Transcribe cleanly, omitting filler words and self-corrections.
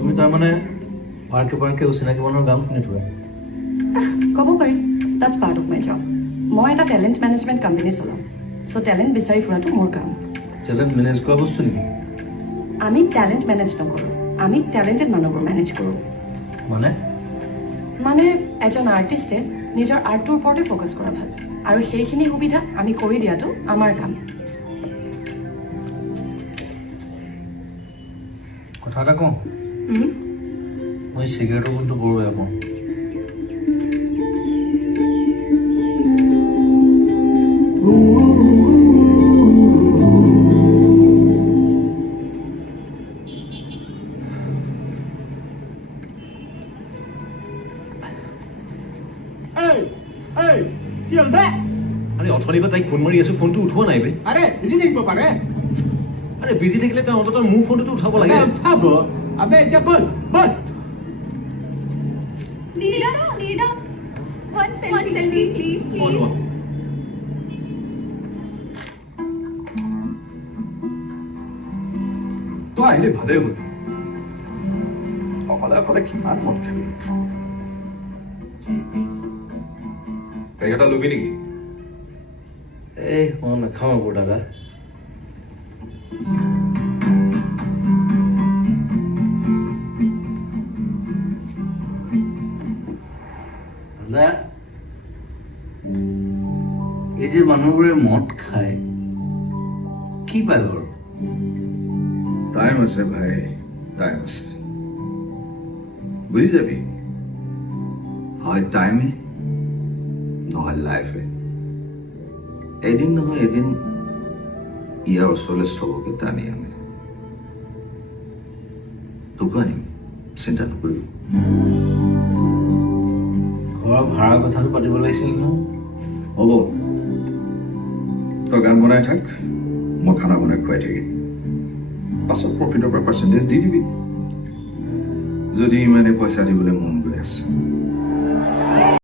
তুমি তাৰমানে পাৰ্কে অচিনাকি মানুহৰ গান শুনি ফুৰা ক'ব পাৰি that's part of my job মই এটা টেলেণ্ট মেনেজমেণ্ট কোম্পানী চলাওঁ চ' টেলেণ্ট বিচাৰি ফুৰাটো মোৰ কাম টেলেণ্ট মেনেজ কৰা বস্তু নেকি আমি টেলেণ্ট মেনেজ নকৰোঁ আমি টেলেণ্টেড মানুহবোৰ মেনেজ কৰোঁ মানে এজন আৰ্টিষ্টে নিজৰ আৰ্টটোৰ ওপৰতে ফ'কাছ কৰা ভাল আৰু সেইখিনি সুবিধা আমি কৰি দিয়াটো আমাৰ কাম কথা এটা কওঁ মই চিগাৰেটৰ গোন্ধটো বৰ বেয়া পাওঁ আৰে অথনিবা তাইক ফোন মাৰি আছো ফোনটো উঠোৱা নাই বে আৰে বিজি থাকিব পাৰে আৰে বিজি থাকিলে তই অন্তত মোৰ ফোনটো উঠাব লাগে উঠাব আবে এতিয়া বল Nida, one selfie, please. তই আহিলে ভালেই হ'ল অকলে কিমান মদ খাবি এটা লবি নেকি এই মই নাখাওঁ আকৌ দাদা দাদা এই যে মানুহবোৰে মদ খায় কি পায় বাৰু টাইম আছে ভাই টাইম আছে বুজি যাবি হয় টাইমে নহয় লাইফে এদিন নহয় এদিন ইয়াৰ ওচৰলৈ চবকে টানি আনে তোকো আনিম চিন্তা নকৰিবি ঘৰৰ ভাড়াৰ কথাটো পাতিব লাগিছিল ন হ'ব তই গান বনাই থাক মই খানা বনাই খুৱাই থাকিম পাছত প্ৰফিটৰ পৰা পাৰ্চেণ্টেজ দি দিবি যদি ইমানে পইচা দিবলৈ মন গৈ আছে